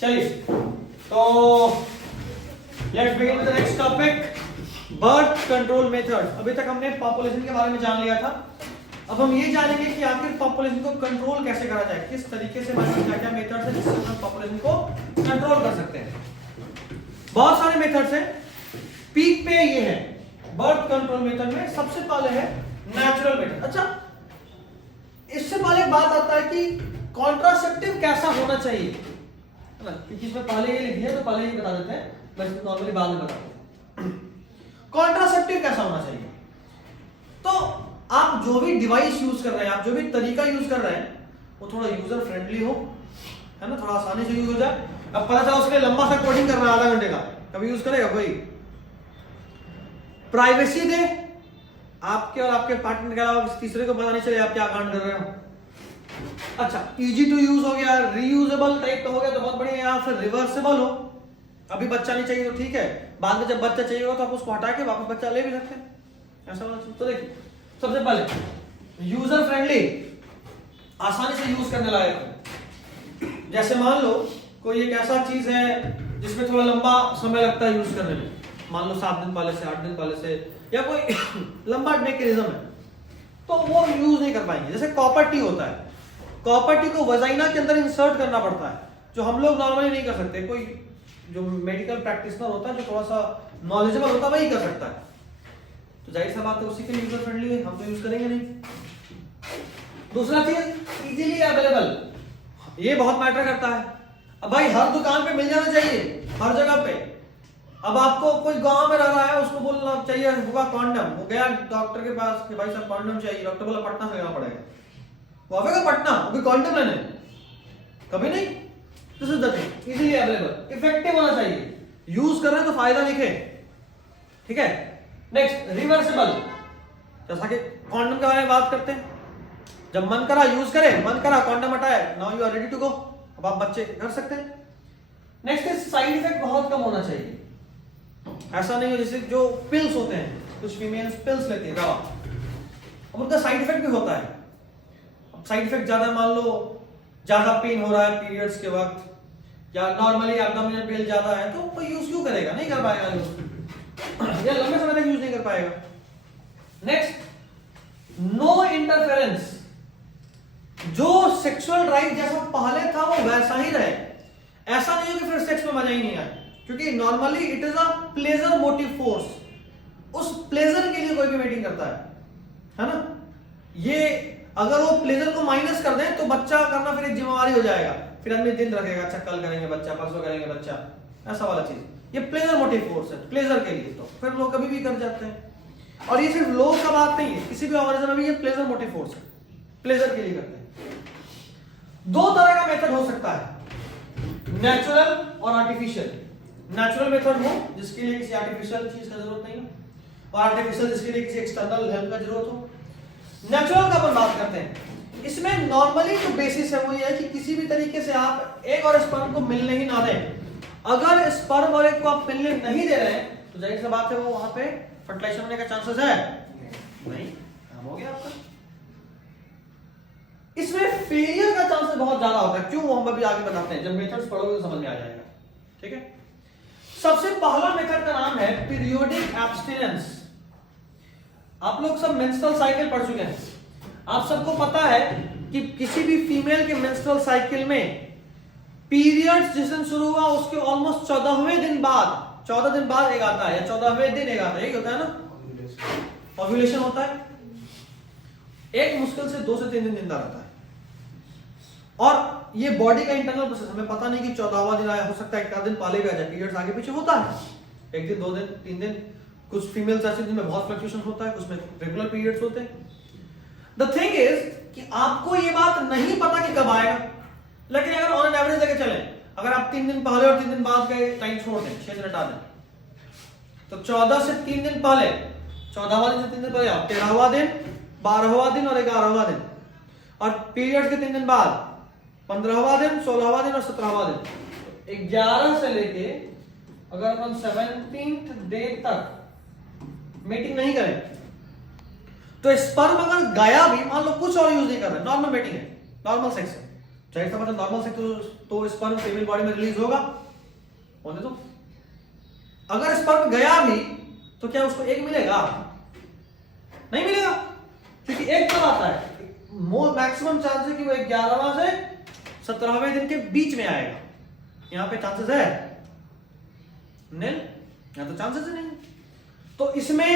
चलिए तो let's begin with the next topic, birth control method. अभी तक हमने पॉपुलेशन के बारे में जान लिया था। अब हम ये जानेंगे कि आखिर पॉपुलेशन को कंट्रोल कैसे करा जाए, किस तरीके से क्या क्या मेथड है जिससे हम पॉपुलेशन को कंट्रोल कर सकते हैं। बहुत सारे मेथड्स हैं, पीक पे ये है बर्थ कंट्रोल मेथड में सबसे पहले है नेचुरल मेथड। अच्छा, इससे पहले एक बात आता है कि कॉन्ट्रासेप्टिव कैसा होना चाहिए, है ना, क्योंकि इसमें पहले ये लिख दिया तो पहले ही बता देते हैं, बस नॉर्मली बाद में बताते हैं। कॉन्ट्रासेप्टिव कैसा होना चाहिए, तो आप जो भी डिवाइस यूज कर रहे हैं, आप जो भी तरीका यूज कर रहे हैं वो थोड़ा यूजर फ्रेंडली हो, है ना, थोड़ा आसानी से यूज हो जाए। अब पता चला उसके लंबा सा कोडिंग करना है आधा घंटे का, कभी यूज करेगा कोई? प्राइवेसी दे, आपके और आपके पार्टनर के अलावा तीसरे को पता नहीं चले आप क्या कांड कर रहे हो। अच्छा, इजी टू यूज हो गया, रीयूजेबल टाइप का हो गया तो बहुत बढ़िया, या फिर रिवर्सेबल हो। अभी बच्चा नहीं चाहिए तो ठीक है, बाद में जब बच्चा चाहिए होगा तो आप उसको हटा के वापस बच्चा ले भी सकते हैं, ऐसा वाला चीज। तो देखिए सबसे पहले यूजर फ्रेंडली, आसानी से यूज करने लायक। जैसे मान लो कोई एक ऐसा चीज है जिसमें थोड़ा लंबा समय लगता है यूज करने में, मान लो 7 दिन पहले से 8 दिन पहले से, या कोई लंबा मैकेनिज्म है तो वो यूज नहीं कर पाएंगे। जैसे कॉपर टी होता है, कॉपर टी को वजाइना के अंदर इंसर्ट करना पड़ता है, जो हम लोग नॉर्मली नहीं कर सकते। कोई जो मेडिकल प्रैक्टिशनर होता है, जो थोड़ा सा नॉलेजेबल होता है, वही कर सकता है। तो जाहिर सा बात है उसी के लिए यूजर फ्रेंडली है, हम तो यूज करेंगे नहीं। दूसरा चीज इजीली अवेलेबल, ये बहुत मैटर करता है। अब भाई हर दुकान पे मिल जाना चाहिए, हर जगह पे। अब आपको कोई गांव में रह रहा है, उसको बोलना चाहिए होगा कॉन्डम, वो गया डॉक्टर के पास कि भाई साहब कॉन्डम चाहिए, डॉक्टर बोला पटना से लेना पड़ेगा, वो आवेगा पटना, वो भी कॉन्डम लेने, कभी नहीं। This is the thing, easily available, effective होना चाहिए, यूज कर रहे हैं तो फायदा दिखे, ठीक है। नेक्स्ट रिवर्सेबल, जैसा कि कॉन्डम के बारे में बात करते हैं, जब मन करा यूज करे, मन करा कॉन्डम हटाए, now you are ready to go, अब आप बच्चे कर सकते हैं। नेक्स्ट इज साइड इफेक्ट बहुत कम होना चाहिए। ऐसा नहीं हो जैसे जो पिल्स होते हैं, कुछ फीमेल्स पिल्स लेती है दवा, अब उनका साइड इफेक्ट भी होता है। अब साइड इफेक्ट ज्यादा, मान लो ज्यादा पेन हो रहा है पीरियड्स के वक्त, या नॉर्मली एब्डोमिनल पेन ज्यादा है, तो कोई यूज क्यों करेगा, नहीं कर पाएगा यूज, या लंबे समय तक यूज नहीं कर पाएगा। नेक्स्ट नो इंटरफेरेंस, जो सेक्सुअल ड्राइव जैसा पहले था वो वैसा ही रहे, ऐसा नहीं है कि फिर सेक्स में मजा ही नहीं आए, क्योंकि normally it is a pleasure motive force, उस प्लेजर के लिए कोई भी मीटिंग करता है ना। ये अगर वो प्लेजर को माइनस कर दें तो बच्चा करना फिर एक जिम्मेवारी हो जाएगा, फिर आदमी दिन रखेगा, अच्छा कल करेंगे बच्चा, परसों करेंगे बच्चा, ऐसा वाला चीज। ये प्लेजर मोटिव फोर्स है, प्लेजर के लिए, तो फिर लोग कभी भी कर जाते हैं। और ये सिर्फ लोग का बात नहीं है, किसी भी ऑर्गेनिज्म में भी ये प्लेजर मोटिव फोर्स है, प्लेजर के लिए करते हैं। दो तरह का मेथड हो सकता है, नेचुरल और आर्टिफिशियल। नेचुरल मेथड हो जिसके लिए किसी आर्टिफिशियल चीज का जरूरत नहीं है, और आर्टिफिशियल जिसके लिए किसी एक्सटर्नल हेल्प का जरूरत हो। नेचुरल का अपन बात करते हैं, इसमें नॉर्मली जो बेसिस है वो ये है कि किसी भी तरीके से आप एग और स्पर्म को मिलने ही ना दें। अगर स्पर्म और एग को आप मिलने नहीं दे रहे हैं तो जाहिर सी बात है वो वहां पे फर्टिलाइजेशन होने का चांसेस है नहीं, काम हो गया आपका। इसमें फेलियर का चांसेस बहुत ज्यादा होता है, क्यों वो हम अभी आगे बताते हैं, जब मेथड्स पढ़ोगे तो समझ में आ जाएगा, ठीक है। सबसे पहला मेथड का नाम है पीरियोडिक एब्स्टिनेंस। आप लोग सब मेंस्ट्रुअल साइकिल पढ़ चुके हैं, आप सबको पता है कि किसी भी फीमेल के मेंस्ट्रुअल साइकिल में पीरियड्स जिस दिन शुरू हुआ उसके ऑलमोस्ट 14वें दिन बाद, 14 दिन बाद एक आता है, या 14वें दिन एक आता है, यही होता है ना, ओव्यूलेशन होता है। एक मुश्किल से 2 से 3 दिन जिंदा रहता है, और ये बॉडी का इंटरनल प्रोसेस, हमें पता नहीं कि 14वां दिन आया, हो सकता है एक दिन पहले भी आ जाए, पीरियड्स आगे पीछे होता है, एक दिन 2 दिन 3 दिन, कुछ फीमेल्स ऐसे जिनमें बहुत फ्लक्चुएशन होता है, कुछ में रेगुलर पीरियड्स होते हैं। द थिंग इज कि आपको ये बात नहीं पता कि कब आएगा, लेकिन अगर ऑन एन एवरेज लेके चले, अगर आप 3 दिन पहले और 3 दिन बाद का टाइम छोड़ दें, 6 दिन हटा दें, तो 14 से 3 दिन पहले, 14वां दिन से 3 दिन पहले, 13वां दिन, 12वां दिन और 11वां दिन, और पीरियड के 3 दिन बाद 15वां दिन, 16वां दिन और 17वां दिन, 11 से लेके अगर अपन 17th डे तक मीटिंग नहीं करें तो स्पर्म अगर गया भी, मान लो कुछ और यूज नहीं कर रहे, नॉर्मल मीटिंग है, नॉर्मल सेक्स है, जाहिर सा मतलब नॉर्मल से तो स्पर्म फीमेल बॉडी में रिलीज होगा, होने दो। अगर स्पर्म गया भी तो क्या उसको एग मिलेगा? नहीं मिलेगा, क्योंकि एग कब आता है? मैक्सिमम चांस है कि वो 11वां से 17वें दिन के बीच में आएगा। यहां पे चांसेस है नील, यहां तो चांसेस ही नहीं। तो इसमें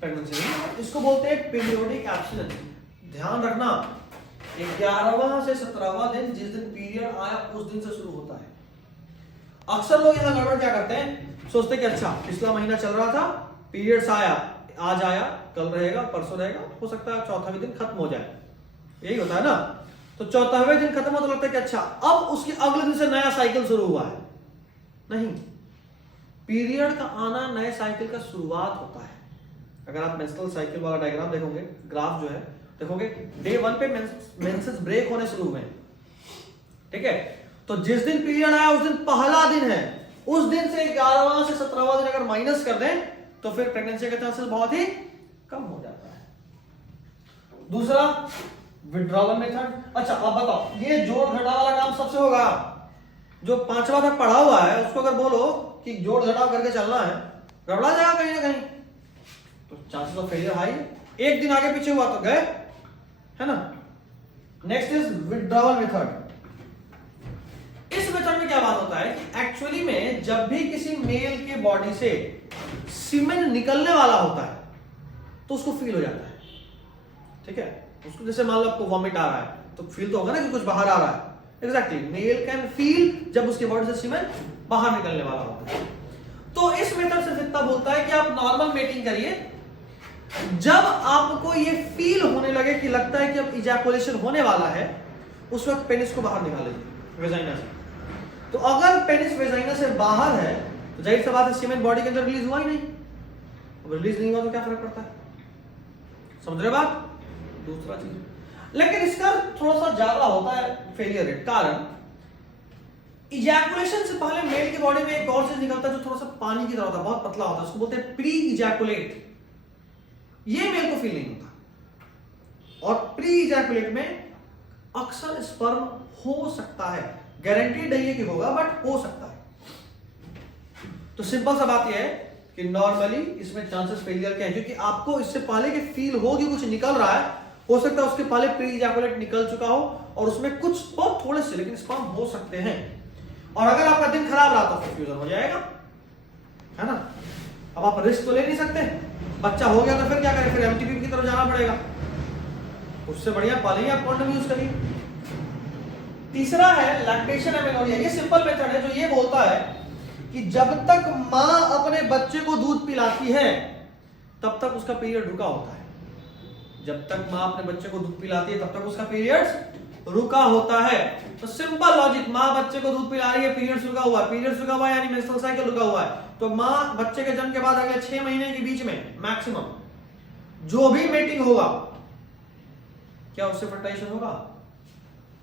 प्रेगनेंसी नहीं, इसको बोलते हैं पीरियोडिक एब्स्टिनेंस। ध्यान रखना 11वां से 17वां दिन, जिस दिन पीरियड आया उस दिन से शुरू होता है। अक्सर लोग यहां गड़बड़ क्या करते हैं, सोचते कि अच्छा पिछला महीना चल रहा था, पीरियड्स आया, आज आया, कल रहेगा, परसों रहेगा, हो सकता है 4वें दिन खत्म हो जाए, यही होता है ना। तो 4वें दिन खत्म हो तो लगता है कि अच्छा अब उसके अगले दिन से नया साइकिल शुरू हुआ है। नहीं, पीरियड का आना नए साइकिल का शुरुआत होता है। अगर आप मेंस्ट्रुअल साइकिल वाला डायग्राम देखोगे, ग्राफ जो है देखोगे, डे 1 पे मेंसेस ब्रेक होने शुरू हुए, ठीक है। तो जिस दिन पीरियड आया उस दिन पहला दिन है, उस दिन से 11वां से 17वां दिन अगर माइनस कर दें तो फिर प्रेगनेंसी का चांसेस बहुत ही कम हो जाता है। दूसरा विड्रॉवल मेथड। अच्छा आप बताओ, ये जोड़ घटा वाला काम सबसे होगा। जो 5वां तक पढ़ा हुआ है उसको अगर बोलो कि जोड़ घटाव करके चलना है, गड़बड़ा जाएगा कहीं ना कहीं, तो चांसेस ऑफ फेलियर हाई। एक दिन आगे पीछे हुआ तो गए, है ना। Next is withdrawal method. इस मेथड में क्या बात होता है कि एक्चुअली में जब भी किसी मेल के बॉडी से सीमेन निकलने वाला होता है तो उसको फील हो जाता है, ठीक है। उसको जैसे मान लो आपको वॉमिट आ रहा है तो फील तो होगा ना कि कुछ बाहर आ रहा है। एग्जैक्टली, मेल कैन फील जब उसके बॉडी से सीमेन बाहर निकलने वाला होता है। तो इस मेथड से जितना बोलता है कि आप नॉर्मल मेटिंग करिए, जब आपको ये फील होने लगे कि लगता है कि अब इजैकुलेशन होने वाला है, उस वक्त पेनिस को बाहर निकाल लीजिए वेजाइना से। तो अगर पेनिस वेजाइना से बाहर है तो जाहिर सी बात है सीमेन बॉडी के अंदर रिलीज हुआ ही नहीं। अब रिलीज नहीं हुआ तो क्या फर्क पड़ता है, समझ रहे बात। दूसरा चीज, लेकिन इसका थोड़ा सा ज्यादा होता है फेलियर रेट। कारण इजैकुलेशन से पहले मेल की बॉडी में एक और चीज निकलता है जो थोड़ा सा पानी की तरह होता है, बहुत पतला होता है, उसको बोलते हैं प्री इजैकुलेट। ये मेल को फील नहीं होता। और प्री इजैकुलेट में अक्सर स्पर्म हो सकता है, गारंटीड नहीं है कि होगा, बट हो सकता है। तो सिंपल सा बात यह है कि नॉर्मली इसमें चांसेस फेलियर के हैं, क्योंकि आपको इससे पहले कि फील हो कि कुछ निकल रहा है, हो सकता है उसके पहले प्री इजैकुलेट निकल चुका हो और उसमें कुछ बहुत थोड़े से लेकिन स्पर्म हो सकते हैं। और अगर आपका दिन खराब रहा तो कंफ्यूजन हो जाएगा, है ना। अब आप रिस्क तो ले नहीं सकते, बच्चा हो गया तो फिर क्या करें, फिर एमटीपी की तरफ जाना पड़ेगा। उससे बढ़िया पहले ही आप कॉन्डोम यूज करिए। तीसरा है लैक्टेशन एमेनोरिया। ये सिंपल मेथड है जो ये बोलता है कि जब तक मां अपने बच्चे को दूध पिलाती है तब तक उसका पीरियड रुका होता है। जब तक मां अपने बच्चे को दूध पिलाती है तब तक उसका पीरियड रुका होता है। तो सिंपल लॉजिक, मां बच्चे को दूध पिला रही है, पीरियड्स रुका हुआ है, पीरियड्स रुका हुआ है यानी मेंस्ट्रुअल साइकिल रुका हुआ है। तो मां बच्चे के जन्म के बाद अगले 6 महीने के बीच में मैक्सिमम जो भी मीटिंग होगा, क्या उससे फर्टाइजेशन होगा?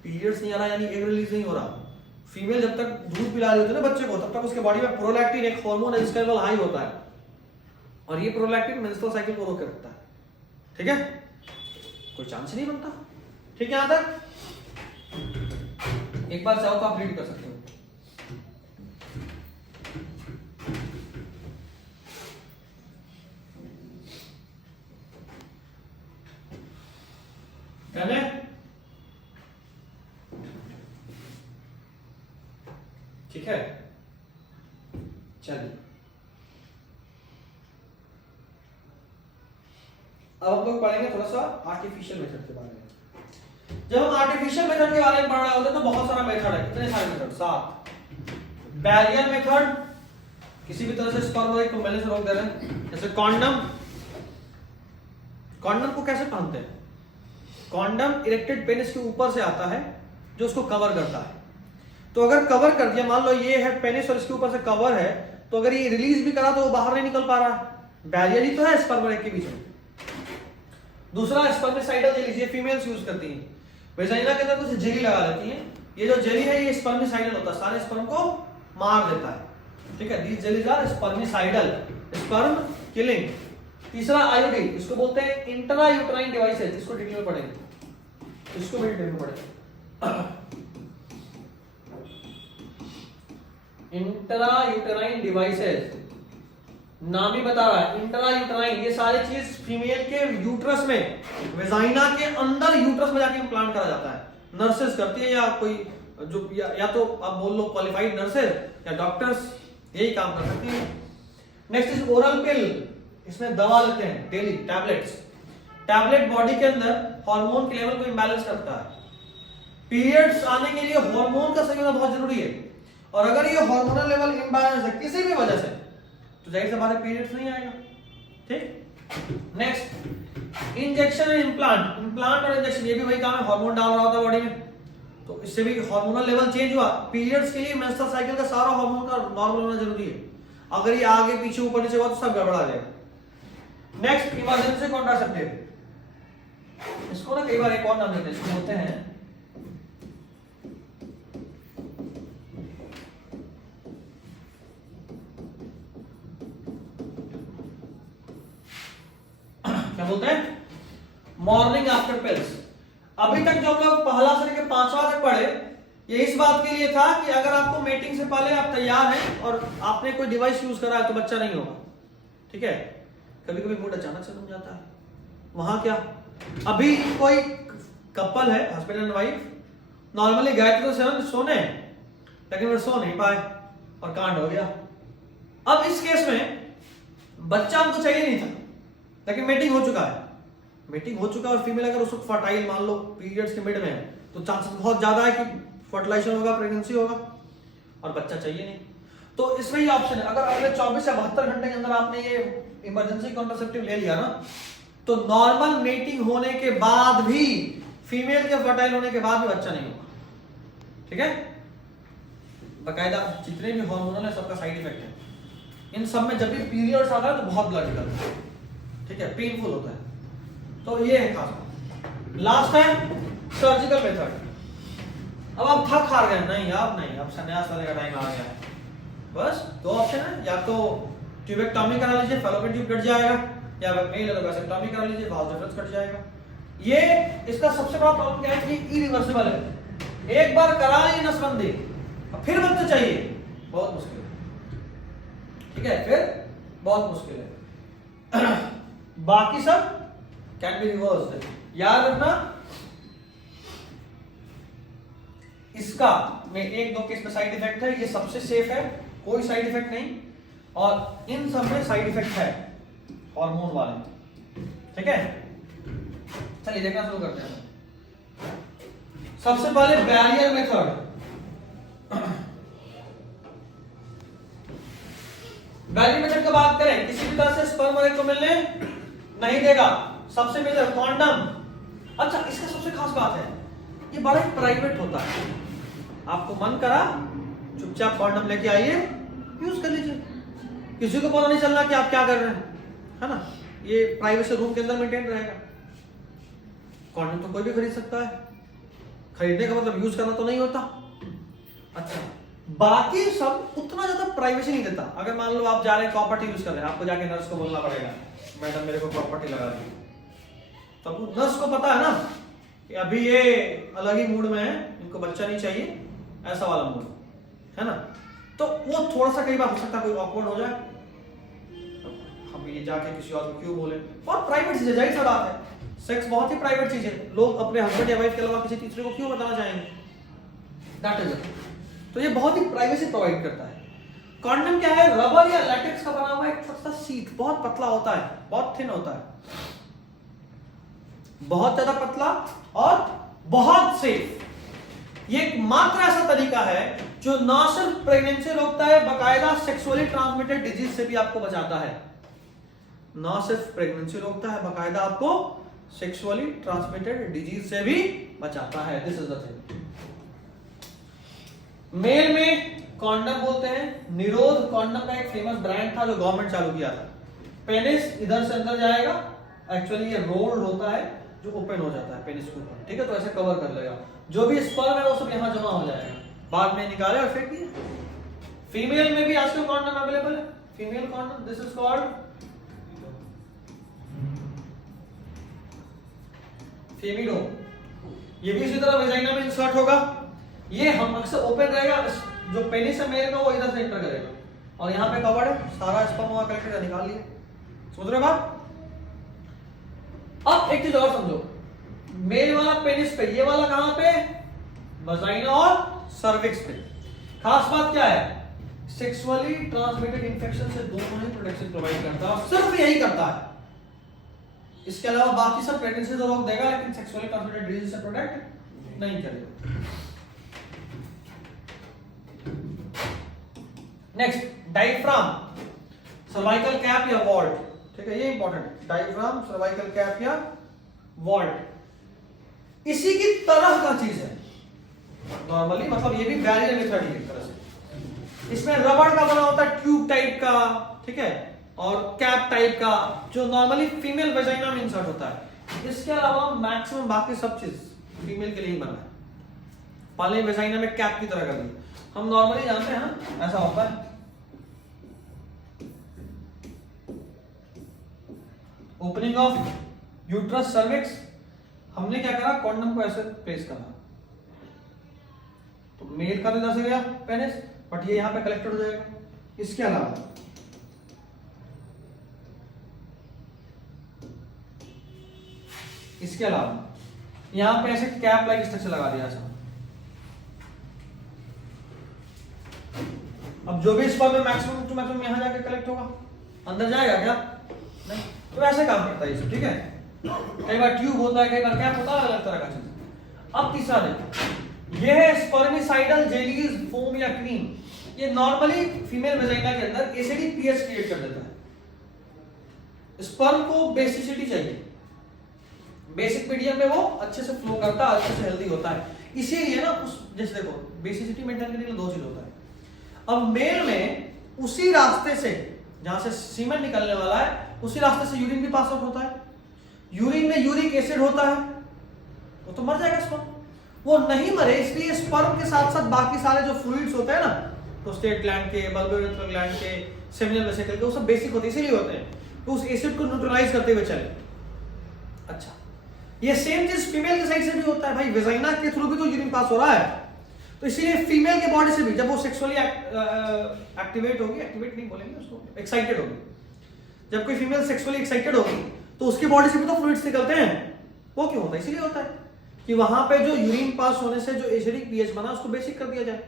पीरियड्स नहीं आ रहा यानी एग रिलीज नहीं हो रहा। फीमेल जब तक दूध पिला रही होती है ना बच्चे को, तब तक उसके बॉडी में प्रोलैक्टिन एक हार्मोन है जिसका लेवल हाई होता है, और ये प्रोलैक्टिन मेंस्ट्रुअल साइकिल को रोक के रखता है, ठीक है। कोई चांस नहीं बनता, ठीक है। यहां तक एक बार चाहो तो आप रीड कर सकते हो। डन है, ठीक है। चलिए अब हम लोग पढ़ेंगे थोड़ा सा आर्टिफिशियल मेथड के बारे में। जब हम आर्टिफिशियल मेथड के बारे में पढ़ रहे होते हैं तो बहुत सारा मेथड है, कितने सारे मेथड? 7। बैरियर मेथड, किसी भी तरह से स्पर्म को पहले से रोक दे रहे हैं, जैसे कॉन्डम। कॉन्डम को कैसे पहनते हैं? कॉन्डम इरेक्टेड पेनिस के ऊपर से आता है जो उसको कवर करता है। तो अगर कवर कर दिया, मान लो ये है पेनिस और इसके ऊपर से कवर है, तो अगर ये रिलीज भी करा तो वो बाहर नहीं निकल पा रहा, बैरियर ही तो है स्पर्म के बीच में। दूसरा स्पर्मिसाइडल जेली, ये फीमेल्स यूज करती हैं, वेजाइना के अंदर कुछ जेली लगा लेती हैं। ये जो जेली है ये स्पर्मिसाइडल होता है, सारे स्पर्म को मार देता है, ठीक है। These jellies are spermicidal, sperm killing. तीसरा आईओडी, इसको बोलते हैं इंट्रा यूट्राइन डिवाइसेस, इसको डिटेल में पढ़ेंगे, इसको भी डिटेल में पढ़ेंगे। इंट्रा यूटेराइन डिवाइसेस, नाम ही बता रहा है इंट्रा यूटेराइन, ये सारी चीज फीमेल के यूट्रस में, वेजाइना के अंदर यूट्रस में जाके इम्प्लांट करा जाता है। नर्सेस करती है या कोई जो या तो आप बोल लो क्वालिफाइड नर्सेस या डॉक्टर्स, यही काम कर सकती है। नेक्स्ट इज ओरल पिल, इसमें दवा लेते हैं डेली, टैबलेट्स। टैबलेट बॉडी के अंदर हार्मोन के लेवल को इम्बैलेंस करता है। पीरियड्स आने के लिए हार्मोन का सही होना बहुत जरूरी है, और अगर ये हार्मोनल लेवल इम्बैलेंस है किसी भी वजह से, तो जाहिर सी बात है पीरियड्स नहीं आएगा। ठीक। Next injection and implant, implant और इंजेक्शन ये भी वही काम है, हार्मोन डाल रहा होता है बॉडी में, तो इससे भी हार्मोनल लेवल चेंज हुआ। पीरियड्स के लिए मेंस्ट्रुअल साइकिल का सारा हार्मोन का नॉर्मल होना जरूरी है, अगर ये आगे पीछे ऊपर नीचे हुआ तो सब गड़बड़ा जाएगा। नेक्स्ट इमरजेंसी कॉन्ट्रासेप्टिव, इसको ना कई बार एक और नाम देते हैं, इसको बोलते हैं क्या बोलते हैं, मॉर्निंग आफ्टर पिल्स। अभी तक जो हम लोग पहला से लेकर 5वां तक पढ़े, ये इस बात के लिए था कि अगर आपको मीटिंग से पहले आप तैयार हैं और आपने कोई डिवाइस यूज करा है तो बच्चा नहीं होगा। ठीक है, कभी कभी मूड अचानक से बन जाता है, वहां क्या, अभी कोई कपल है हस्बैंड एंड वाइफ, नॉर्मली गए तो सोने, लेकिन वो सो नहीं पाए और कांड हो गया। अब इस केस में बच्चा हमको चाहिए नहीं था, लेकिन मीटिंग हो चुका है, मीटिंग हो चुका है, और फीमेल अगर उस वक्त फर्टाइल मान लो पीरियड्स के मिड में है, तो चांसेस बहुत ज्यादा है कि फर्टिलाइजेशन होगा, प्रेगनेंसी होगा, और बच्चा चाहिए नहीं। तो इसमें ये ऑप्शन है, अगर अगले 24 या 72 घंटे के अंदर आपने ये इमरजेंसी कॉन्ट्रासेप्टिव ले लिया ना, तो नॉर्मल मीटिंग होने के बाद भी, फीमेल के फर्टाइल होने के बाद भी बच्चा नहीं होगा। ठीक है, बाकायदा जितने भी हार्मोनल है सबका साइड इफेक्ट है, इन सब में जब भी पीरियड्स आता है तो बहुत ब्लड निकलता है। ठीक है, पेनफुल होता है, तो ये है खास। लास्ट है सर्जिकल मेथड। अब आप थक हार गए, नहीं अब संन्यास वाले का टाइम आ गया है, बस 2 ऑप्शन है, या तो ट्यूबेक्टॉमी करा लीजिए, फैलोपियन ट्यूब कट जाएगा, या मेल वेसेक्टॉमी करा लीजिए, वाल्व डिफरेंस कट जाएगा। ये इसका सबसे बड़ा प्रॉब्लम क्या है कि इरिवर्सिबल है, एक बार करा ली नसबंदी, फिर बच्चा चाहिए, बहुत मुश्किल है। ठीक है, फिर बहुत मुश्किल है। बाकी सब कैन बी रिवर्स्ड। याद रखना, इसका में 1-2 केस में साइड इफेक्ट है, ये सबसे सेफ है, कोई साइड इफेक्ट नहीं, और इन सब में साइड इफेक्ट है हार्मोन वाले। ठीक है, चलिए देखना शुरू करते हैं। सबसे पहले बैरियर मेथड। बैरियर मेथड की बात करें, किसी भी तरह से स्पर्म वगैरह को मिलने नहीं देगा। सबसे पहले कॉन्डम। अच्छा, इसका सबसे खास बात है, ये बड़ा ही प्राइवेट होता है, आपको मन करा चुपचाप कॉन्डम लेके आइए, यूज कर लीजिए, किसी को पता नहीं चलना कि आप क्या कर रहे हैं, है ना, ये प्राइवेसी रूम के अंदर मेंटेन रहेगा। कॉन्डम तो कोई भी खरीद सकता है, खरीदने का मतलब यूज करना तो नहीं होता। अच्छा, बाकी सब उतना ज्यादा प्राइवेसी नहीं देता। अगर मान लो आप जा रहे हैं प्रॉपर्टी यूज कर रहे हैं, आपको जाके नर्स को बोलना पड़ेगा, मैडम मेरे को प्रॉपर्टी लगा दी, तो नर्स को पता है ना कि अभी ये अलग ही मूड में है, इनको बच्चा नहीं चाहिए, ऐसा वाला मूड है ना, तो वो थोड़ा सा कई बार हो सकता है कोई ऑकवर्ड हो जाए, हम ये जाके किसी और को क्यों बोले। और प्राइवेट चीज है, जाहिर सा बात है, सेक्स बहुत ही प्राइवेट चीज है, लोग अपने हस्बैंड या वाइफ के अलावा किसी तीसरे को क्यों बताना चाहेंगे, दैट इज इट। तो ये बहुत ही प्राइवेसी प्रोवाइड करता है। कॉन्डम क्या है, रबर या लैटेक्स का बना हुआ एक छोटा सा शीट, बहुत पतला होता है, बहुत थिन होता है, बहुत ज्यादा पतला और बहुत सेफ। ये मात्र ऐसा तरीका है जो ना सिर्फ प्रेगनेंसी रोकता है, बाकायदा सेक्सुअली ट्रांसमिटेड डिजीज से भी आपको बचाता है। ना सिर्फ प्रेगनेंसी रोकता है, बाकायदा आपको सेक्सुअली ट्रांसमिटेड डिजीज से भी बचाता है। This is the thing. Male में कॉन्डम बोलते हैं, निरोध कॉन्डम का एक फेमस ब्रांड था जो गवर्नमेंट चालू किया था। पेनिस इधर से अंदर जाएगा, एक्चुअली ये रोल्ड होता है जो ओपन हो जाता है पेनिस के ऊपर, ठीक है, तो ऐसे कवर कर लेगा, जो भी स्पर्म है वो सब यहाँ जमा हो जाएगा, बाद में निकाले और फेंक दिए। फीमेल में भी आजकल कॉन्डम अवेलेबल है, female condom, this is called Femidom. ये भी इसी तरह वेजाइना में इंसर्ट होगा, ये हम अक्सर ओपन रहेगा, जो पेनिस है मेल का वो इधर से एंटर करेगा और यहाँ पे कवर्ड है, सारा स्पर्म वहां कलेक्टेड निकाल लिया। समझ रहे बात? अब एक चीज और समझो, मेल वाला पेनिस पे, ये वाला कहां पे? वजाइना और सर्विक्स पे। खास बात क्या है, सेक्सुअली ट्रांसमिटेड इंफेक्शन से दोनों ही प्रोटेक्शन प्रोवाइड करता है और सिर्फ यही करता है। इसके अलावा बाकी सब प्रेगनेंसी तो रोक देगा, लेकिन सेक्सुअली ट्रांसमिटेड डिजीज से प्रोटेक्ट नहीं करेगा। नेक्स्ट, डायफ्राम, सर्वाइकल कैप या वॉल्ट, ठीक है, ये इंपॉर्टेंट है। डायफ्राम, सर्वाइकल कैप या वॉल्ट इसी की तरह का चीज है नॉर्मली, मतलब ये भी बैरियर मेथड ही एक तरह से। इसमें रबड़ का बना होता है, ट्यूब टाइप का, ठीक है, और कैप टाइप का, जो नॉर्मली फीमेल वेजाइना में इंसर्ट होता है। इसके अलावा मैक्सिमम बाकी सब चीज फीमेल के लिए ही बना है। पाले वेजाइना में कैप की तरह कर दी, हम नॉर्मली जानते हैं ना, ऐसा होता है। ओपनिंग ऑफ यूट्रस सर्विक्स, हमने क्या करा, कॉन्डम को ऐसे प्लेस करा, तो मेल का तो इधर से गया पेनिस, बट ये यहां पे कलेक्टेड हो जाएगा। इसके अलावा यहां पे ऐसे कैप लाइक स्ट्रक्चर लगा दिया ऐसा। अब जो भी स्पर्म में मैक्सिमम टू मैक्सिमम यहां जाके कलेक्ट होगा, अंदर जाएगा क्या? नहीं, तो ऐसे काम करता है ये, ठीक है। कई बार ट्यूब होता है, कई बार कैप होता है, अलग तरह का चीज। अब तीसरा देखो, ये है स्पर्मिसाइडल जेलीज, फोम या क्रीम। ये नॉर्मली फीमेल वेजाइना के अंदर एसिडिक पीएच क्रिएट कर देता है। स्पर्म को बेसिसिटी चाहिए, बेसिक मीडियम में वो अच्छे से फ्लो करता है, अच्छे से हेल्दी होता है। इसीलिए ना उस जैसे देखो, बेसिसिटी मेंटेन करने के लिए दो चीज होता है। अब मेल में उसी रास्ते से जहां से सीमेंट निकलने वाला है, उसी रास्ते से यूरिन भी पास आउट होता है। यूरिन में यूरिक एसिड होता है, वो तो मर जाएगा स्पर्म। वो नहीं मरे इसलिए स्पर्म के साथ साथ बाकी सारे जो फ्लूइड्स होते हैं ना, प्रोस्टेट ग्लैंड के, बल्बोरेट्रल ग्लैंड के, सेमिनल वेसिकल के, वो सब बेसिक होते हैं, इसीलिए होते हैं तो उस एसिड को न्यूट्रलाइज करते हुए चले। अच्छा, ये सेम चीज फीमेल के साइड से भी होता है भाई, वेजाइना के थ्रू भी तो यूरिन पास हो रहा है, तो इसीलिए फीमेल के बॉडी से भी जब वो सेक्सुअली एक्टिवेट होगी, एक्टिवेट नहीं बोलेंगे उसको, एक्साइटेड होगी, जब कोई फीमेल सेक्सुअली एक्साइटेड होगी तो उसकी बॉडी से भी तो फ्लूइड्स निकलते हैं। वो क्यों होता है? इसीलिए होता है कि वहां पे जो यूरिन पास होने से जो एसिडिक पीएच बना उसको बेसिक कर दिया जाए।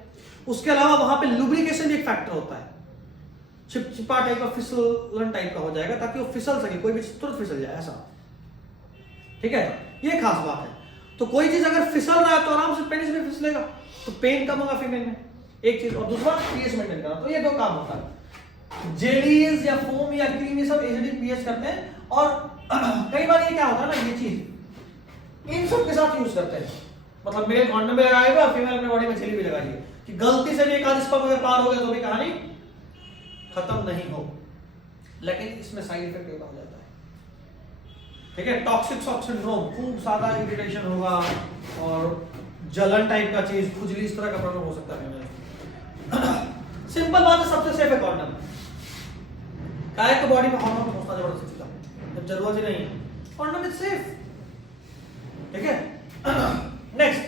उसके अलावा वहां पे लुब्रिकेशन भी एक फैक्टर होता है, चिपचिपा टाइप का, फिसलन टाइप का हो जाएगा ताकि वो फिसल सके, कोई भी तुरंत फिसल जाए ऐसा, ठीक है, ये खास बात है। तो कोई चीज अगर फिसल रहा है तो आराम से पेनिस में फिसलेगा, तो पेन कम होगा फीमेल में, एक चीज। और दूसरा पीएच मेंटेन करना, तो ये दो काम होता है। जेलीज या फोम या क्रीम ये सब एसिडिक पीएच करते हैं, और कई बार ये क्या होता है ना, ये चीज इन सब के साथ यूज करते हैं, मतलब मेल कॉन्डम में लगाएगा, फीमेल अपने बॉडी में जेली भी लगाएगी, कि गलती से भी एक आध स्पर्म अगर पार हो गया तो भी कहानी खत्म नहीं हो। लेकिन इसमें साइड इफेक्ट हो जाता है, ठीक है, टॉक्सिक शॉक सिंड्रोम, खूब ज्यादा इरिटेशन होगा और जलन टाइप का चीज, खुजली, इस तरह का प्रॉब्लम हो सकता है। सिंपल बात है, सबसे सेफ है कॉन्डम। काय को बॉडी में हार्मोन पहुंचना जबरदस्ती चीज है, जब जरूरत ही नहीं है, कॉन्डम इज सेफ, ठीक है। Next,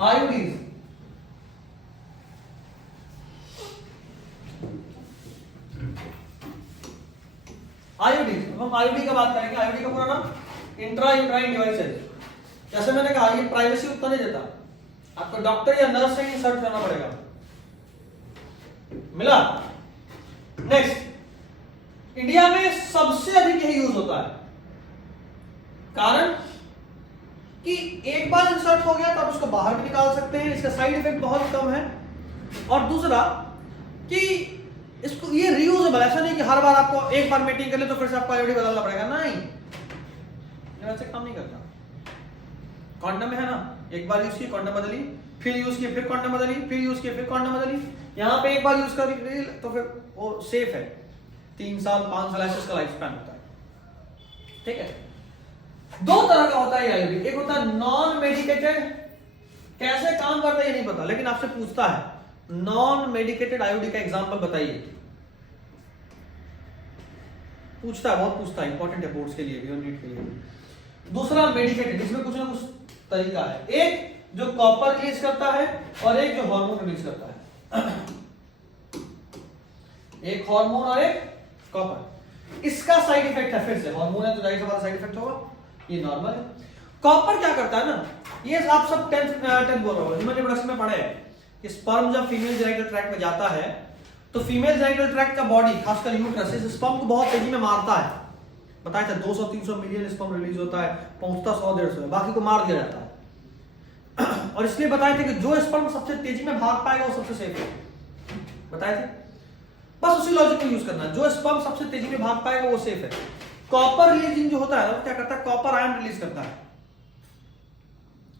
IUDs. आईयूडीज, हम आईयूडी का बात करेंगे। आईयूडी का पूरा नाम इंट्रा यूट्राइन डिवाइस है। जैसे मैंने कहा, ये प्राइवेसी उतना नहीं देता, आपको डॉक्टर या नर्स से इंसर्ट करना पड़ेगा। मिला? नेक्स्ट, इंडिया में सबसे अधिक यही यूज होता है, कारण कि एक बार इंसर्ट हो गया तो आप उसको बाहर भी निकाल सकते हैं, इसका साइड इफेक्ट बहुत कम है। और दूसरा कि इसको ये रीयूजेबल, ऐसा नहीं कि हर बार आपको एक बार मीटिंग कर ले तो फिर से आपको आईयूडी बदलना पड़ेगा, नहीं, ये वैसे काम नहीं करता। कॉन्डम है ना, एक बार यूज की कॉन्डम बदली, फिर यूज किए फिर कॉन्डम बदली, फिर यूज किए फिर कॉन्डम बदली, यहाँ पे एक बार यूज कर तो फिर वो सेफ है, 3 साल 5 साल ऐसे इसका लाइफ स्पैन होता है, ठीक है। दो तरह का होता है आईयूडी, एक होता है नॉन मेडिकेटेड, कैसे काम करता है ये नहीं पता, लेकिन आपसे पूछता है नॉन मेडिकेटेड आईयूडी का एग्जांपल बताइए, पूछता है, बहुत पूछता है, इंपॉर्टेंट है बोर्ड्स के लिए भी और नीट के लिए भी। दूसरा मेडिकेटेड, इसमें कुछ ना कुछ तरीका है। एक जो कॉपर रिलीज करता है और एक जो हार्मोन रिलीज करता है। एक हार्मोन और एक कॉपर। इसका साइड इफेक्ट है, फिर से हार्मोन है तो जाहिर सी बात साइड इफेक्ट होगा, ये नॉर्मल है। कॉपर क्या करता है ना, ये आप सब 10th बोल रहा हूं, ह्यूमन रिप्रोडक्शन में पढ़े हैं कि स्पर्म जब फीमेल जेनिटल ट्रैक्ट में जाता है तो फीमेल जेनिटल ट्रैक्ट का बॉडी, खासकर यूट्रस, इस स्पर्म को बहुत तेजी में मारता है। बताया था 200-300 मिलियन स्पर्म रिलीज होता है, पहुंचता 100-150 है, बाकी को मार दिया जाता है। और इसलिए बताए थे कि जो स्पर्म सबसे तेजी में भाग पाएगा वो सबसे सेफ है, बताए थे। बस उसी लॉजिक को यूज करना है, जो स्पर्म सबसे तेजी में भाग पाएगा वो सेफ है। कॉपर रिलीजिंग जो होता है वो क्या करता है, कॉपर आयन रिलीज करता है।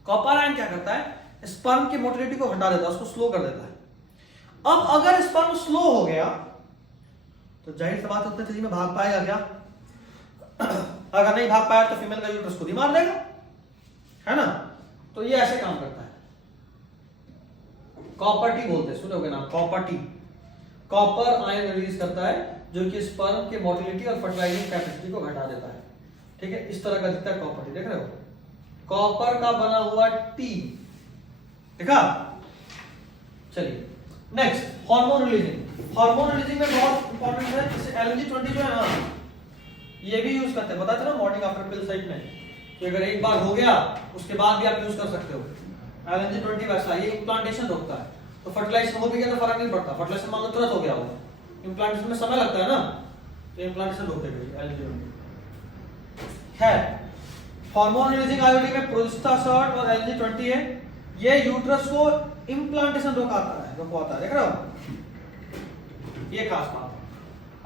कॉपर आयन क्या करता है, स्पर्म की मोटिलिटी को घटा देता है, उसको स्लो कर देता है। अब अगर स्पर्म स्लो हो गया तो जाहिर सी बात उतनी तेजी में भाग पाएगा क्या? अगर नहीं भाग पाया तो फीमेल का यूट्रस खुद ही मार देगा, है ना। तो ये ऐसे काम करता है। कॉपर टी बोलते हैं, सुनोगे ना, copper T. Copper ion release करता है जो कि स्पर्म के मोटिलिटी और फर्टिलाइजिंग कैपेसिटी को घटा देता है। ठीक है, इस तरह का दिखता है कॉपर टी, देख रहे हो, कॉपर का बना हुआ टी, देखा। चलिए next, hormone releasing. Hormone releasing में बहुत इंपॉर्टेंट है, जैसे LNG-20 जो है ना, ये भी यूज करते हैं, पता चला मॉर्निंग आफ्टर पिल साइट में, कि अगर एक बार हो गया उसके बाद भी आप यूज कर सकते हो। LNG-20 वैसा, ये इम्प्लांटेशन रोकता है, तो फर्टिलाइजेशन हो भी गया तो फर्क नहीं पड़ता, फर्टिलाइजेशन मान लो तुरंत हो गया हो, इम्प्लांटेशन में समय लगता है ना, तो इम्प्लांटेशन रोक देगा LNG-20 है। हार्मोन रिलीजिंग आईओडी में प्रोजेस्टेरोन और LNG-20 है, ये यूट्रस को इम्प्लांटेशन रोकवाता है, देख रहे हो, ये खास बात।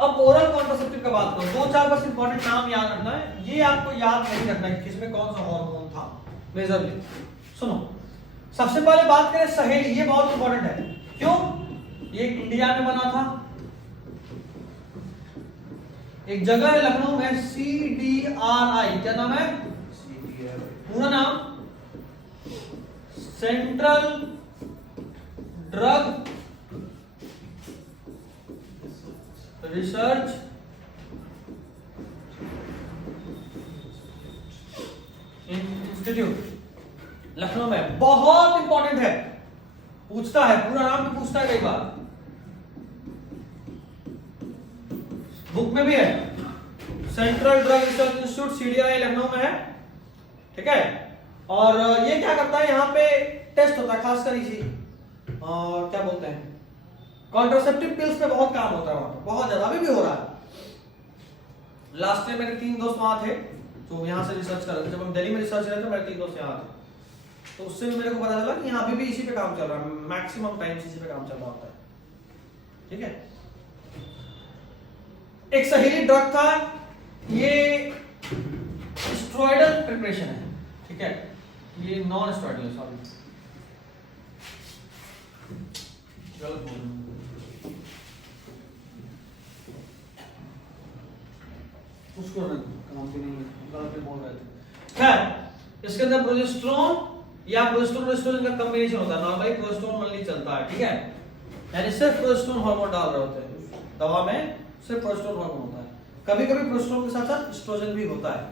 अब ओरल कॉन्ट्रासेप्टिव का बात करो, 2-4 बस इंपॉर्टेंट नाम याद रखना है, ये आपको याद नहीं रखना है किसमें कौन सा हार्मोन था मेजरली। सुनो, सबसे पहले बात करें सहेली, ये बहुत इंपॉर्टेंट है। क्यों? ये इंडिया में बना था, एक जगह है लखनऊ में, CDRI, क्या नाम है, पूरा नाम central drug research institute, Lucknow में। बहुत इंपॉर्टेंट है, पूछता है, पूरा नाम भी पूछता है कई बार, बुक में भी है, central drug research institute CDRI Lucknow में है। ठीक है, और ये क्या करता है, यहाँ पे टेस्ट होता है खासकर इसी क्या बोलते हैं, कॉन्ट्रासेप्टिव पिल्स पे बहुत काम होता है वहां पे, बहुत ज्यादा, अभी भी हो रहा है। लास्ट ईयर मेरे 3 दोस्त वहां थे तो यहाँ से रिसर्च कर रहे थे, जब हम दिल्ली में रिसर्च कर रहे थे मेरे 3 दोस्त यहाँ थे, तो उससे भी मेरे को पता चला कि यहाँ अभी भी इसी पे काम चल रहा है, मैक्सिमम टाइम इसी पे काम चल रहा होता है। ठीक है, एक सहेली ड्रग था, ये स्टेरॉइडल प्रिपरेशन है। ठीक है, ये नॉन स्टेरॉइडल है, सॉरी गलत बोल रहा हूं, उसको काम भी नहीं है, गलत बोल रहे थे। खैर, इसके अंदर प्रोजेस्टेरोन या प्रोजेस्टेरोन एस्ट्रोजन का कॉम्बिनेशन होता है, नॉर्मली प्रोजेस्टेरोन ओनली चलता है। ठीक है, यानी सिर्फ प्रोजेस्टेरोन हार्मोन डाल रहे होते हैं दवा में, सिर्फ प्रोजेस्टेरोन हार्मोन होता है, कभी कभी प्रोजेस्टेरोन के साथ साथ एस्ट्रोजन भी होता है।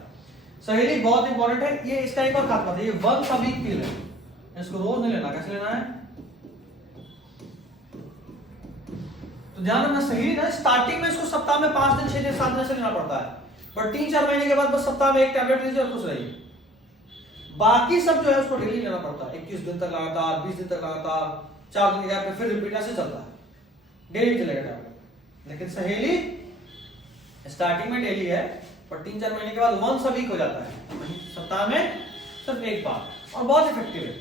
सहेली बहुत इंपॉर्टेंट है, ये इसका एक और खास बात है, ये वंस अ वीक पिल है, इसको रोज नहीं लेना। कैसे लेना है तो ध्यान रखना, सहेली ना स्टार्टिंग में इसको सप्ताह में 5 दिन 6 दिन 7 दिन से लेना पड़ता है, बट 3-4 महीने के बाद बस सप्ताह में 1 टैबलेट लीजिए और खुश रहिए। बाकी सब जो है उसको डेली लेना पड़ता है, 21 दिन तक लगातार, 20 दिन तक लगातार, 4 दिन के गैप पे फिर रिपीट, ऐसे चलता है, डेली चलेगा टैबलेट। लेकिन सहेली स्टार्टिंग में डेली है, पर 3-4 महीने के बाद वंस अ वीक हो जाता है, सप्ताह में सिर्फ 1 बार, और बहुत इफेक्टिव है,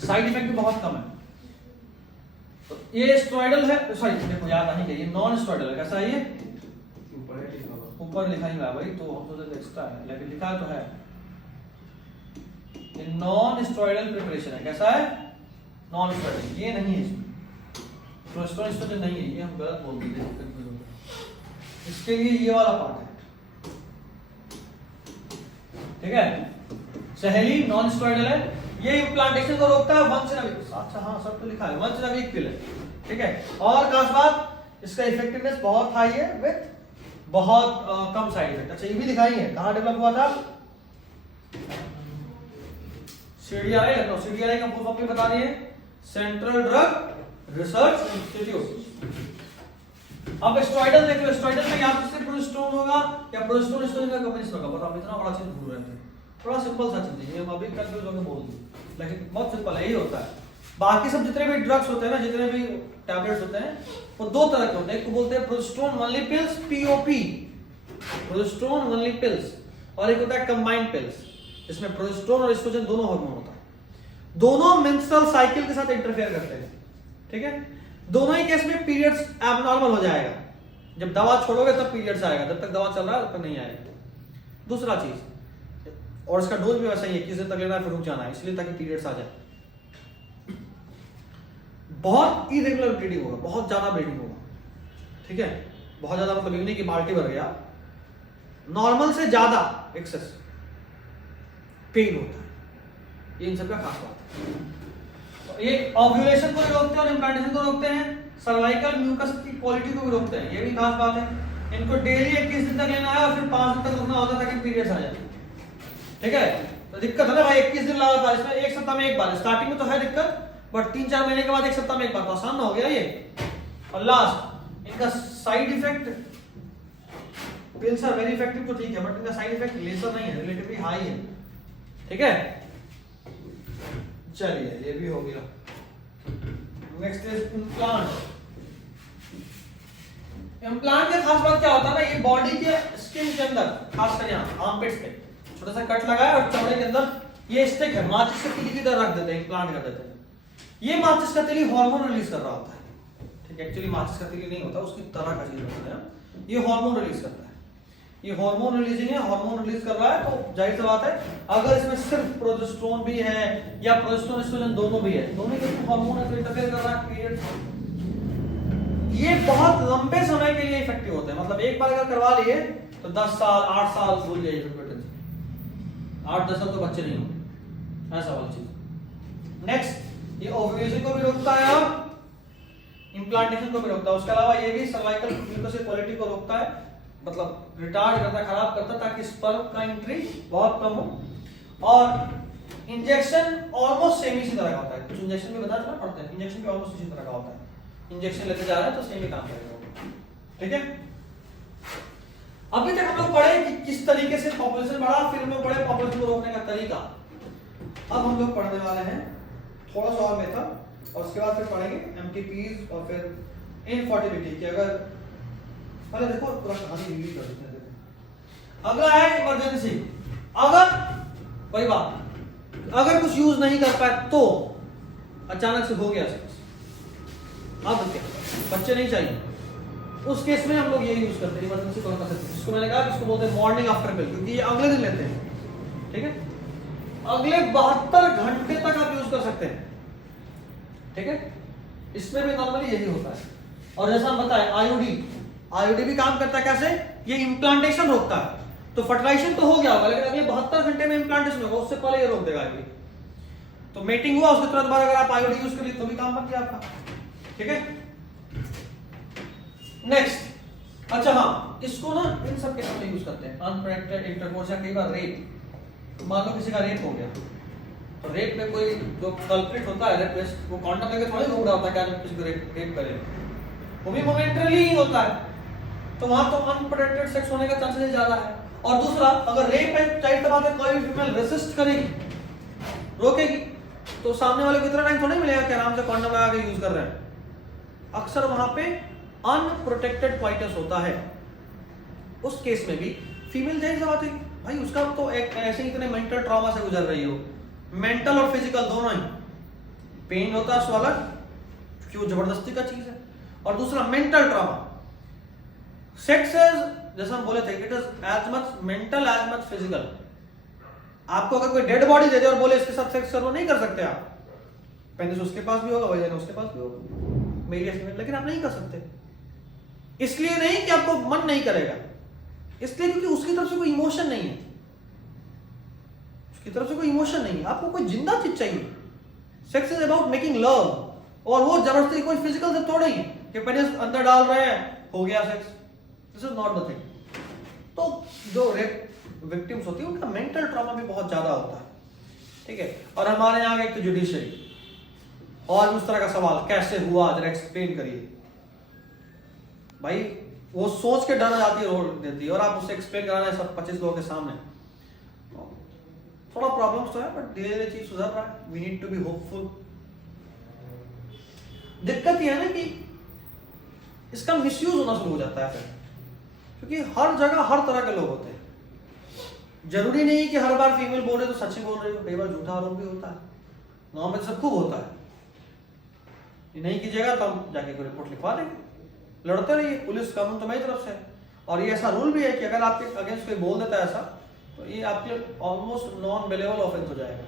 साइड इफेक्ट भी बहुत कम है। तो ये स्टेरॉइडल है, सॉरी देखो याद आनी चाहिए, नॉन स्टेरॉइडल है। कैसा है ये, ऊपर लिखा ही है भाई, तो हम सोचते एक्स्ट्रा है, लेकिन लिखा तो है, ये नॉन स्टेरॉइडल प्रिपरेशन है। कैसा है, नॉन स्टेरॉइडल, ये नहीं है, इसमें प्रोजेस्टेरोन एस्ट्रोजन नहीं है, ये हम गलत बोल देते हैं, इसके लिए ये वाला पार्ट है। ठीक है, सहेली नॉन स्टेरॉइडल है, ये इम्प्लांटेशन को रोकता है, वंस इन अ वीक। अच्छा हाँ, सब तो लिखा है, वंस इन अ वीक पिल है। ठीक है, और खास बात, इसका इफेक्टिवनेस बहुत हाई है विद बहुत कम साइड इफेक्ट। अच्छा, ये भी लिखा ही है, कहां डेवलप हुआ था, CDRI लखनऊ, CDRI का फुल फॉर्म भी बता दिए, सेंट्रल ड्रग रिसर्च इंस्टीट्यूट। अब स्टेरॉइडल देखो, स्टेरॉइडल में या तो सिर्फ प्रोजेस्टेरोन होगा या प्रोजेस्टेरोन स्टेरॉइड का कॉम्बिनेशन होगा, बट आप इतना बड़ा चीज भूल रहे थे। थोड़ा सिंपल सा चीज है, हम अभी कंफ्यूज होकर बोल दी, लेकिन बहुत सिंपल है, यही होता है। बाकी सब जितने भी ड्रग्स होते हैं ना, जितने भी टैबलेट्स होते हैं, वो दो तरह के होते हैं। एक को बोलते हैं progesterone only pills, POP, progesterone only pills, और एक होता है कंबाइंड पिल्स, जिसमें प्रोजेस्टेरोन और एस्ट्रोजन दोनों हार्मोन होता है। दोनों मेंस्ट्रुअल साइकिल के साथ इंटरफेयर करते हैं, ठीक है। दोनों ही केस में पीरियड्स एबनॉर्मल हो जाएगा, जब दवा छोड़ोगे तब पीरियड्स आएगा, जब तक दवा चल रहा है तब तक नहीं आएगा। दूसरा चीज, और इसका डोज भी वैसा ही है, 21 दिन तक लेना है फिर रुक जाना है, इसलिए ताकि पीरियड्स आ जाए। बहुत इरेगुलर ब्लीडिंग होगा, बहुत ज्यादा ब्लीडिंग होगा, ठीक है, बहुत ज्यादा मतलब यूनी की बाल्टी भर गया, नॉर्मल से ज्यादा एक्सेस पेन होता है, ये इन सबका खास बात है। तो ये ओव्यूलेशन को भी रोकते हैं और इम्प्लांटेशन को रोकते हैं, सर्वाइकल म्यूकस की क्वालिटी को भी रोकते हैं, ये भी खास बात है। इनको डेली 21 दिन तक लेना है और फिर 5 दिन तक रुकना होता है ताकि पीरियड्स आ जाए, ठीक है। तो दिक्कत है ना भाई, 21 दिन लगातार, इसमें एक सप्ताह में एक बार, स्टार्टिंग में तो है दिक्कत, बट 3-4 महीने के बाद एक सप्ताह में एक बार, तो आसान ना हो गया ये। और लास्ट, इनका side effect, pills are very effective तो ठीक है, बट इनका साइड इफेक्ट लेसर नहीं है, रिलेटिवली हाई है, ठीक है। चलिए ये भी हो गया। Next is implant. इम्प्लांट का खास बात क्या होता है ना, ये बॉडी के स्किन के अंदर, खासकर यहाँ आर्मपिट्स पे छोटा सा कट लगा है और चमड़े के अंदर ये स्टिक है, माचिस की तीली की तरह रख देते हैं, इम्प्लांट कर देते हैं। ये माचिस का तीली हार्मोन रिलीज कर रहा होता है, ठीक है, एक्चुअली माचिस का तीली नहीं होता, उसकी तरह का चीज होता है, ये हार्मोन रिलीज करता है। ये हार्मोन रिलीजिंग है, हार्मोन रिलीज कर रहा है, तो जाहिर सी बात है अगर इसमें सिर्फ प्रोजेस्टेरोन भी है या प्रोजेस्टेरोन एस्ट्रोजन दोनों भी है, दोनों के हार्मोन इंटरफेयर कर रहा है पीरियड, ये बहुत लंबे समय के लिए इफेक्टिव होते हैं। मतलब एक बार अगर करवा लिए तो 10 साल 8 साल भूल जाइए, 8-10 साल तो बच्चे नहीं होंगे, ऐसा वाली चीज। नेक्स्ट, ये ओव्यूलेशन को भी रोकता है और इम्प्लांटेशन को भी रोकता है। उसके अलावा ये भी सर्वाइकल म्यूकस की क्वालिटी को रोकता है, मतलब रिटार्ड करता है, खराब करता है, ताकि स्पर्म का एंट्री बहुत कम हो। और इंजेक्शन ऑलमोस्ट सेम इसी तरह का होता है, कुछ इंजेक्शन भी बता देना पड़ता है, इंजेक्शन भी ऑलमोस्ट इसी तरह का होता है, इंजेक्शन लेते जा रहे हैं तो सेम ही काम करेगा, ठीक है। अभी तक हम लोग पढ़े कि किस तरीके से पॉपुलेशन बढ़ा, फिर हम लोग पढ़े पॉपुलेशन को रोकने का तरीका। अब हम लोग पढ़ने वाले हैं थोड़ा सा और मेथड, और उसके बाद फिर पढ़ेंगे एमटीपीज और फिर इनफर्टिलिटी की। अगर पहले देखो पूरा कहानी रिलीज कर देते हैं। अगला है इमरजेंसी। अगर वही बात, अगर कुछ यूज नहीं कर पाए तो अचानक से हो गया सेक्स, अब क्या, बच्चे नहीं चाहिए, उस केस में हम लोग ये यूज करते हैं इमरजेंसी कॉन्ट्रासेप्टिव, जिसको मैंने कहा इसको बोलते हैं मॉर्निंग आफ्टर पिल, क्योंकि ये अगले दिन लेते हैं, ठीक है। अगले 72 घंटे तक आप यूज कर सकते हैं, ठीक है। इसमें भी नॉर्मली यही होता है। और जैसा हम बताएं आईओडी भी काम करता है कैसे, ये इम्प्लांटेशन रोकता है, तो फर्टिलाइजेशन तो हो गया होगा लेकिन अगले 72 घंटे में इम्प्लांटेशन होगा, उससे पहले ये रोक देगा आईओडी। तो मेटिंग हुआ उसके तुरंत बाद अगर आप आईओडी यूज कर लिए तो भी काम बन गया आपका, ठीक है। नेक्स्ट, अच्छा हाँ, इसको ना इन सब के साथ यूज करते हैं, अनप्रोटेक्टेड इंटरकोर्स या कई बार रेप। मान लो किसी का रेप हो गया, तो रेप में कोई जो कल्प्रिट होता है रेपिस्ट, वो कॉन्डम लेके थोड़ी घूम रहा होता है क्या किसी को रेप करे, वो भी मोमेंटरी ही होता है, तो वहां तो अनप्रोटेक्टेड सेक्स होने का चांसेस ज्यादा है। और दूसरा, अगर रेप है चाइल्ड तब कोई भी फीमेल रेसिस्ट करेगी, रोकेगी, तो सामने वाले को इतना टाइम तो नहीं मिलेगा कि आराम से कॉन्डम लगा के यूज कर रहे हैं। अक्सर वहां पे अनप्रोटेक्टेड क्वाइटस होता है, उस केस में भी फीमेल जाहिर सी बात है भाई, उसका तो एक ऐसे ही इतने मेंटल ट्रॉमा से गुजर रही हो, मेंटल और फिजिकल दोनों ही, पेन होता है स्वागत क्योंकि वो जबरदस्ती का चीज है, और दूसरा मेंटल ट्रॉमा। सेक्स इज, जैसा हम बोले थे, it is as much mental as much physical. आपको अगर कोई डेड बॉडी दे दे और बोले इसके साथ सेक्स करो, नहीं कर सकते आप, पेनिस उसके पास भी होगा, वजन उसके पास भी होगा, मेल या फीमेल, लेकिन आप नहीं कर सकते। इसलिए नहीं कि आपको मन नहीं करेगा, इसलिए क्योंकि उसकी तरफ से कोई इमोशन नहीं है, उसकी तरफ से कोई इमोशन नहीं है, आपको कोई जिंदा चीज चाहिए। Sex is about making love, और वो जबरदस्ती कोई फिजिकल से थोड़ा ही कि पेनिस अंदर डाल रहे हैं हो गया sex, this is not the thing. तो जो रेप विक्टिम्स होती है उनका मेंटल ट्रॉमा भी बहुत ज्यादा होता है, ठीक है। और हमारे यहाँ एक तो जुडिशरी, और उस तरह का सवाल कैसे हुआ जरा एक्सप्लेन करिए, भाई वो सोच के डर जाती है, रोड देती है, और आप उससे एक्सप्लेन कराना है सब 25 लोगों के सामने, थोड़ा प्रॉब्लम्स तो है, बट धीरे धीरे चीज सुधर रहा है। We need to be hopeful. दिक्कत यह है ना कि इसका मिसयूज होना शुरू हो जाता है फिर, क्योंकि हर जगह हर तरह के लोग होते हैं। जरूरी नहीं कि हर बार फीमेल बोल रहे तो सच ही बोल रहे हो, कई बार झूठा आरोप भी होता है, गाँव में सब खूब होता है। ये नहीं कीजिएगा तो हम जाके कोई रिपोर्ट लिखवा देंगे, लड़ते रहिए, पुलिस कानून तुम्हारी तरफ से। और ये ऐसा रूल भी है कि अगर आपके अगेंस्ट कोई बोल देता है ऐसा, तो ये आपके ऑलमोस्ट नॉन बेलेबल ऑफेंस हो जाएगा।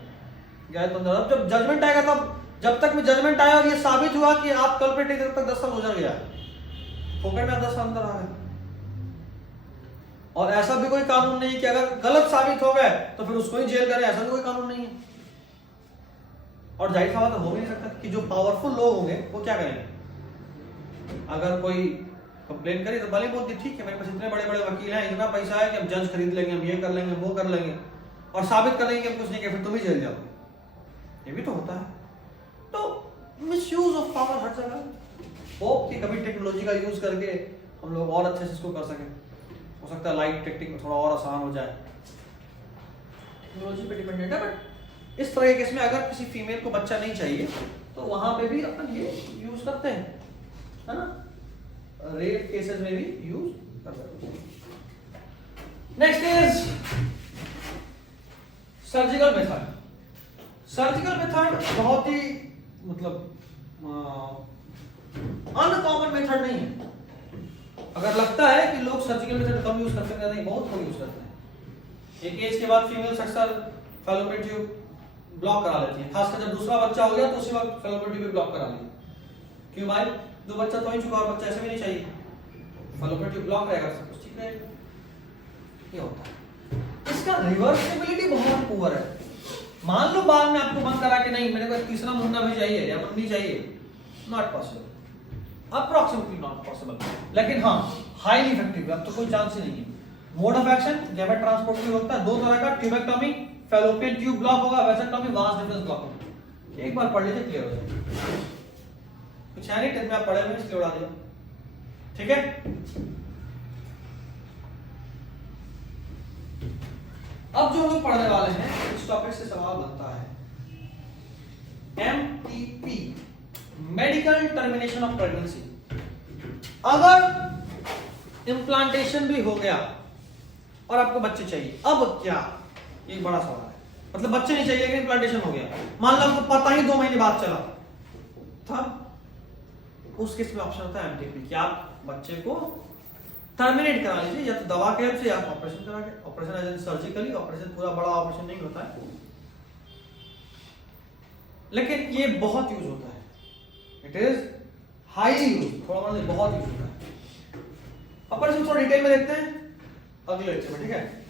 गए तो जब जजमेंट आएगा, तब जब तक में जजमेंट आया और ये साबित हुआ कि आप कल्प्रिट है, तब तक 10 साल हो जा गया, फोकट में 10 साल अंदर आ गए। और ऐसा भी कोई कानून नहीं कि अगर गलत साबित हो गए तो फिर उसको ही जेल करें, ऐसा भी कोई कानून नहीं है। और जाहिर सा बात हो भी नहीं सकता कि जो पावरफुल लोग होंगे वो क्या करेंगे। अगर कोई कंप्लेन करी तो भले बोलती ठीक है, मेरे पास इतने बड़े बड़े वकील हैं, इतना पैसा है कि हम जज खरीद लेंगे, हम ये कर लेंगे, वो कर लेंगे, और साबित कर लेंगे कि हम कुछ नहीं किया, फिर तुम ही जेल जाओगे। ये भी तो होता है। तो मिसयूज ऑफ पावर हर जगह। होप कि कभी टेक्नोलॉजी का यूज करके हम लोग और अच्छे से इसको कर सकें। हो सकता है लाइफ टेक्निक थोड़ा और आसान हो जाए, टेक्नोलॉजी पे डिपेंडेंट है। बट इस तरह के केस में अगर किसी फीमेल को बच्चा नहीं चाहिए तो वहां पे भी अपन ये यूज करते हैं, है ना, रेप केसेस में भी यूज कर सकते हैं। Next is surgical method. Surgical method बहुत ही मतलब अनकॉमन मेथड नहीं है। अगर लगता है कि लोग सर्जिकल मेथड कम यूज करते हैं, नहीं, बहुत कम यूज करते हैं। एक एज के बाद फीमेल अक्सर फैलोपियन ट्यूब ब्लॉक करा लेती है, खासकर जब दूसरा बच्चा हो गया तो उसी वक्त फैलोपियन ट्यूब भी ब्लॉक करा लिया। क्यों भाई, 2 बच्चा तो ही चुका और बच्चा ऐसे भी नहीं चाहिए, फैलोपियन ट्यूब ब्लॉक रहेगा, सब कुछ ठीक रहेगा। ये होता है। इसका रिवर्सिबिलिटी बहुत पुअर है। मान लो बाद में आपको बंद करा के नहीं, मेरे को तीसरा मुन्ना भी चाहिए या मुन्नी चाहिए, not possible, approximately not possible. लेकिन हाँ, हाईली इफेक्टिव, अब तो कोई चांस ही नहीं है। Mode of action gamete transport भी होता है 2 तरह का, ट्यूबेक्टोमी, फैलोपियन ट्यूब ब्लॉक होगा, वेसेक्टोमी, वास डिफरेंस ब्लॉक होगा। एक बार पढ़ लीजिए, क्लियर हो जाएगा। कुछ है नहीं, टेंथ में आप पढ़े हुए इसलिए उड़ा दिया, ठीक है। अब जो हम लोग पढ़ने वाले हैं, इस टॉपिक से सवाल बनता है MTP, medical termination of pregnancy. अगर इम्प्लांटेशन भी हो गया और आपको बच्चे चाहिए, अब क्या? ये बड़ा सवाल है। मतलब बच्चे नहीं चाहिए लेकिन इम्प्लांटेशन हो गया, मान लो आपको पता ही 2 महीने बाद चला था, उस केस में ऑप्शन होता है MTP कि आप बच्चे को टर्मिनेट करा लीजिए, या तो दवा के हेल्प से या ऑपरेशन करा के। Operation as in surgically, operation पूरा बड़ा ऑपरेशन नहीं होता है, लेकिन ये बहुत यूज होता है। इट इज हाईली यूज, थोड़ा बहुत यूज होता है। ऑपरेशन थोड़ा डिटेल में देखते हैं अगले लेक्चर में, ठीक है।